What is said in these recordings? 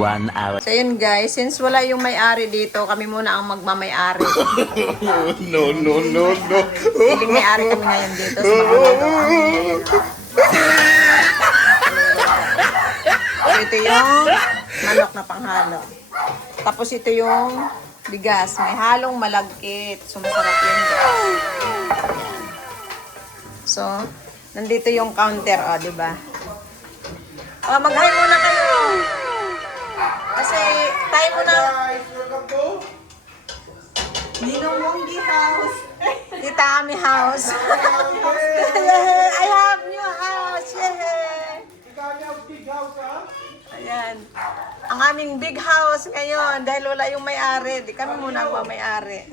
1 hour. So yun guys, since wala yung may-ari dito, kami muna ang magmamay-ari. No. Piling may-ari kami ngayon dito sa mga So ito yung manok na panghalo. Tapos ito yung bigas. May halong malagkit. So masarap yun guys. So, nandito yung counter, o, diba? Mag-hi muna kayo. Kasi, tayo muna. Ninong Wonggi house. Tita Ami house. I have new house. Yay! Ayan. Ang aming big house ngayon dahil wala yung may-ari. Di kami muna ang may-ari.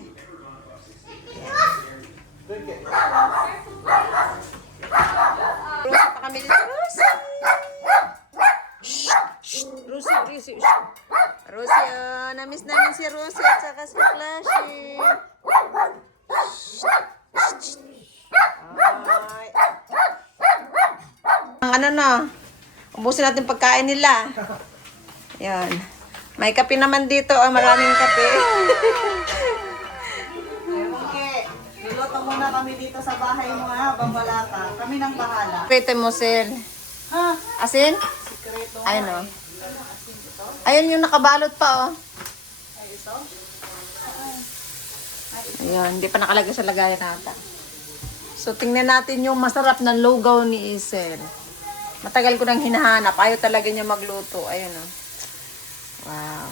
Rusi pa kami dito. Rusi. Rusi, oh. Namiss namin si Rusi at saka si Flashy. Ay. Ang ano na, ubusin natin pagkain nila. Yan. May kape naman dito, oh. Maraming kape. Okay. Luluto muna kami dito sa bahay mo ha, bambala ka. Kami nang bahala. Pwede mo, Sel. Ha? Asin? Sikreto. Ayun, oh. Ayun yung nakabalot pa, oh. Ay, ito? Ayun, hindi pa nakalagay sa lagayan nata. So, tingnan natin yung masarap na lugaw ni Isel. Matagal ko nang hinahanap. Ayaw talaga niya magluto. Ayun, oh. Wow.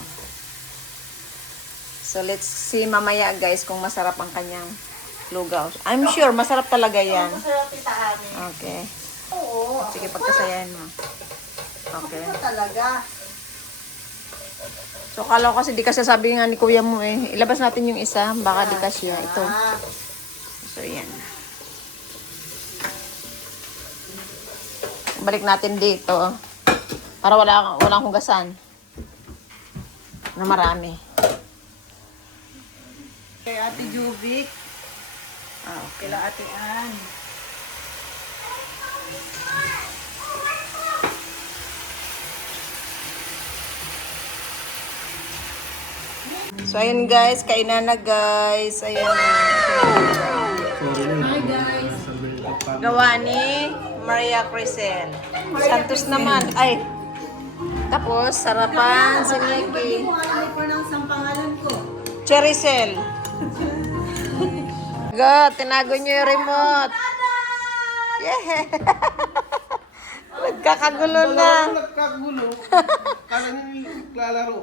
So, let's see mamaya, guys, kung masarap ang kanyang lugaw. I'm sure, masarap talaga yan. Masarap itahanin. Okay. Oo. Sige, pagkasayahin mo. Okay. Ito talaga. So, kala ko kasi di kasi sabi nga ni kuya mo eh. Ilabas natin yung isa. Baka di kasi ito. Ah. So, yan. Balik natin dito. Para walang hugasan. Na marami. Kay Ate Juvic. Kila Ate Ann. So, ayun guys. Kainan na guys. Ayun. Hi guys. Gawa ni Maria Crisel. Santos naman. Ay. Tapos, sarapan si Nikki. Hindi mo alam i-pronounce ang pangalan ko. Chericel. Go, tinago niyo yung remote. Yeah. Nagkakagulo na. Nagkagulo. Kala nyo naglalaro.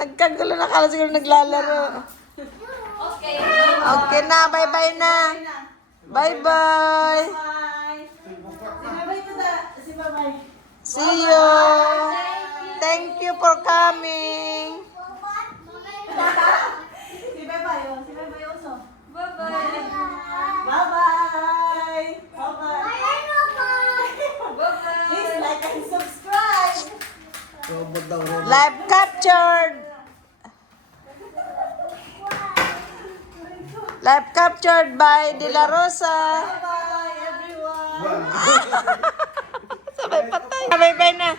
Nagkagulo na. Kala siguro naglalaro. Okay na. Bye-bye na. Bye-bye. Bye. Si Babay ko na. Si Babay. See you. Thank you for coming. Si Babay. Oh. Si Babay also. Bye-bye. Bye-bye. Bye-bye. Please like and subscribe. Robot daw, robot. Live captured. Live captured by De La Rosa. Bye everyone. Sabay patay. Bye-bye na.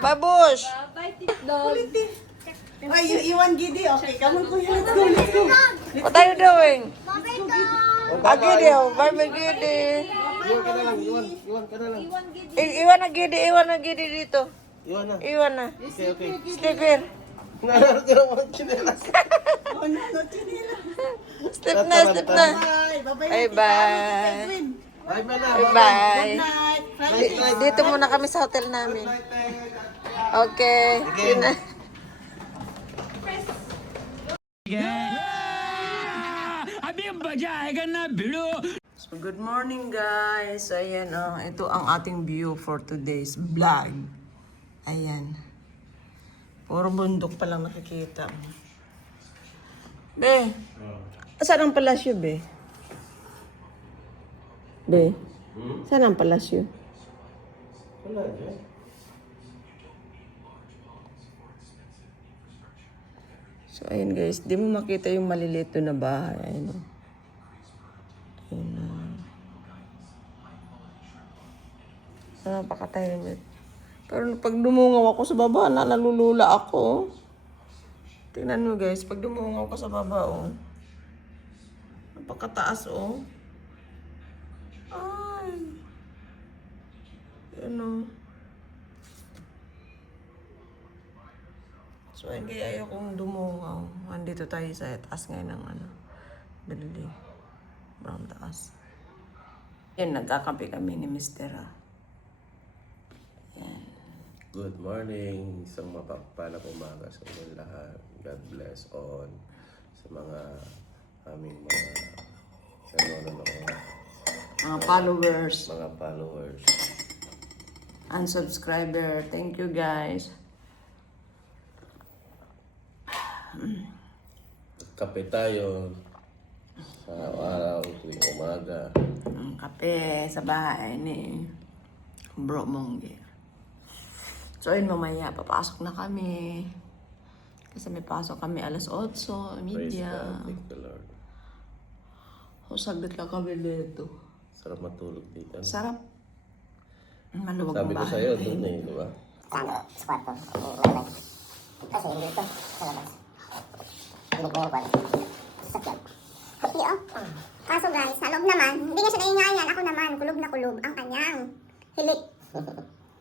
Babush. Ay, iwan gidi. Okay, come on kuya. Let's go, let's go. What are you doing? Agidi, bye my gidi. Iwan ka na lang, iwan ka na lang. Iwan na gidi dito. Iwan na. Iwan na. Okay. Step here. Nalaro ka naman ang chinelas. Oh, no, chinila. Step na. Bye. Bye-bye. Bye-bye. Edwin. Bye bye na. Bye-bye. Good night. Friday. Dito muna kami sa hotel namin. Okay. Yun na. So, good morning guys. Ayan oh, ito ang ating view for today's vlog. Ayan. Puro bundok pa lang nakikita. Be, saan ang palasyo, be? Be, saan ang palasyo? Wala dyan. So, ayun guys, di mo makita yung maliliit na bahay. Ayun oh. Ayun na. Napakatahimik. Pero pag dumungaw ako sa baba, nalulula ako. Tingnan nyo guys, pag dumungaw ka sa baba, oh. Napakataas, oh. Ay. Yan, oh. So, ayun, kaya ayokong dumungaw. Andito tayo sa taas ngayon ng building. Sobrang taas. Yan, nagkakape kami ni Mr. Good morning. Isang mapagpalang umaga sa inyong lahat. God bless all sa mga aming mga nanonood, Mga followers mga followers. and subscriber. Thank you guys. Kape tayo sa araw tuwing umaga. Ang kape sa bahay ni Bro Monggi. So ayun, mamaya papasok na kami. Kasi may pasok kami alas 8:30. Praise God. Thank the Lord. O saglit lang kami dito. Sarap matulog dito. no? Sarap. Maluwag Sabi ang ko bahay. sa'yo, doon eh, di ba? Sana, sa kwarto. Kasi hindi ito, sa labas. Hindi ko yung kwarto. Sakyan. Happy, oh. Kaso guys, sa loob naman, hindi niya siya naingayan. Ako naman, kulob na kulob ang kanyang hilik.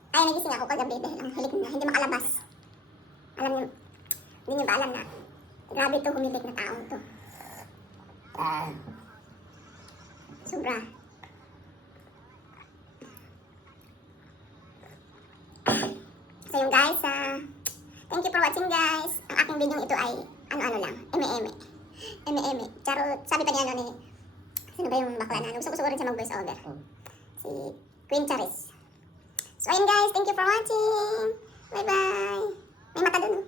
Ay, nagising ako kagabi dahil ang hilik niya, hindi makalabas. Alam niyo, hindi niyo ba alam na grabe to humilik na taong to. Sobra. So yung guys, thank you for watching guys. Ang aking video ito ay ano-ano lang, eme-eme. Eme-eme. Charo, sabi pa niya ni, sino ba yung bakla na? Gusto ko rin siya mag-voice over. Si Queen Charis. So ayun guys, thank you for watching. Bye-bye. May mata dun.